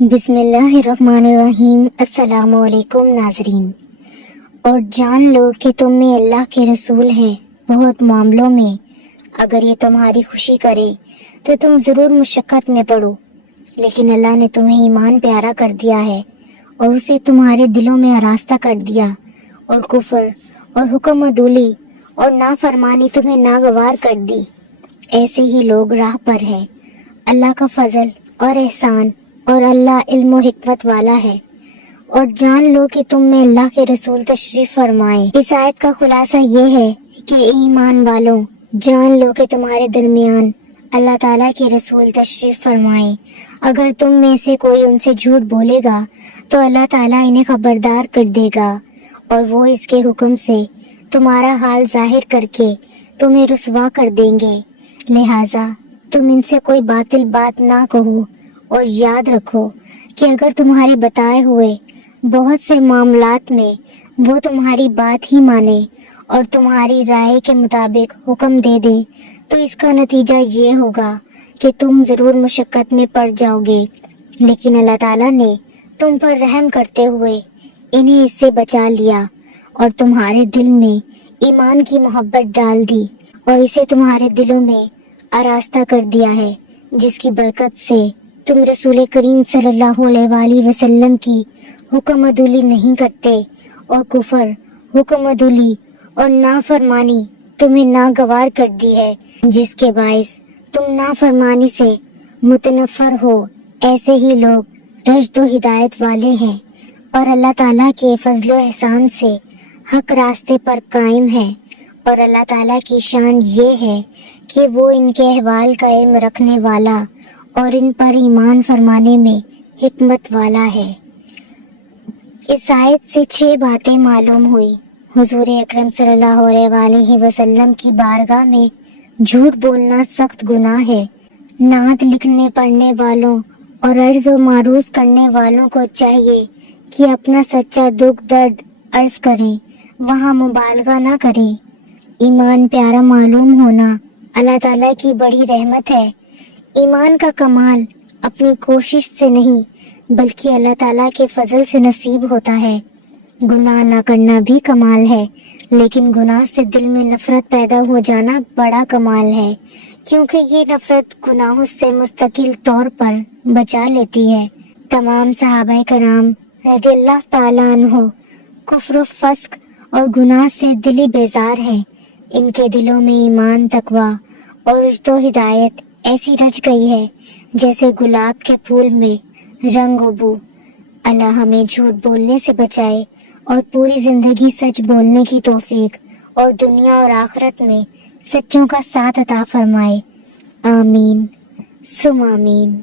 بسم اللہ الرحمن الرحیم۔ السلام علیکم ناظرین، اور جان لو کہ تم میں اللہ کے رسول ہیں۔ بہت معاملوں میں اگر یہ تمہاری خوشی کرے تو تم ضرور مشقت میں پڑو، لیکن اللہ نے تمہیں ایمان پیارا کر دیا ہے اور اسے تمہارے دلوں میں آراستہ کر دیا، اور کفر اور حکم عدولی اور نافرمانی تمہیں ناگوار کر دی۔ ایسے ہی لوگ راہ پر ہیں۔ اللہ کا فضل اور احسان، اور اللہ علم و حکمت والا ہے۔ اور جان لو کہ تم میں اللہ کے رسول تشریف فرمائے۔ اس آیت کا خلاصہ یہ ہے کہ ایمان والوں، جان لو کہ تمہارے درمیان اللہ تعالیٰ کے رسول تشریف فرمائے۔ اگر تم میں سے کوئی ان سے جھوٹ بولے گا تو اللہ تعالیٰ انہیں خبردار کر دے گا، اور وہ اس کے حکم سے تمہارا حال ظاہر کر کے تمہیں رسوا کر دیں گے۔ لہٰذا تم ان سے کوئی باطل بات نہ کہو، اور یاد رکھو کہ اگر تمہارے بتائے ہوئے بہت سے معاملات میں وہ تمہاری بات ہی مانے اور تمہاری رائے کے مطابق حکم دے دیں تو اس کا نتیجہ یہ ہوگا کہ تم ضرور مشقت میں پڑ جاؤ گے، لیکن اللہ تعالیٰ نے تم پر رحم کرتے ہوئے انہیں اس سے بچا لیا اور تمہارے دل میں ایمان کی محبت ڈال دی، اور اسے تمہارے دلوں میں آراستہ کر دیا ہے، جس کی برکت سے تم رسول کریم صلی اللہ علیہ وآلہ وسلم کی حکم عدولی نہیں کرتے، اور کفر، حکم عدولی اور نافرمانی تمہیں ناگوار کر دی ہے، جس کے باعث تم نافرمانی سے متنفر ہو۔ ایسے ہی لوگ رشد و ہدایت والے ہیں، اور اللہ تعالیٰ کے فضل و احسان سے حق راستے پر قائم ہیں، اور اللہ تعالیٰ کی شان یہ ہے کہ وہ ان کے احوال کا علم رکھنے والا اور ان پر ایمان فرمانے میں حکمت والا ہے۔ اس آیت سے 6 باتیں معلوم ہوئی۔ حضور اکرم صلی اللہ علیہ وآلہ وسلم کی بارگاہ میں جھوٹ بولنا سخت گناہ ہے۔ نعت لکھنے پڑھنے والوں اور عرض و معروض کرنے والوں کو چاہیے کہ اپنا سچا دکھ درد عرض کریں، وہاں مبالغہ نہ کریں۔ ایمان پیارا معلوم ہونا اللہ تعالیٰ کی بڑی رحمت ہے۔ ایمان کا کمال اپنی کوشش سے نہیں بلکہ اللہ تعالیٰ کے فضل سے نصیب ہوتا ہے۔ گناہ نہ کرنا بھی کمال ہے، لیکن گناہ سے دل میں نفرت پیدا ہو جانا بڑا کمال ہے، کیونکہ یہ نفرت گناہوں سے مستقل طور پر بچا لیتی ہے۔ تمام صحابہ کرام رضی اللہ تعالیٰ عنہ کفر و فسق اور گناہ سے دلی بیزار ہیں۔ ان کے دلوں میں ایمان، تقویٰ اور رشد و ہدایت ایسی رچ گئی ہے جیسے گلاب کے پھول میں رنگ و بو۔ اللہ ہمیں جھوٹ بولنے سے بچائے اور پوری زندگی سچ بولنے کی توفیق، اور دنیا اور آخرت میں سچوں کا ساتھ عطا فرمائے۔ آمین ثم آمین۔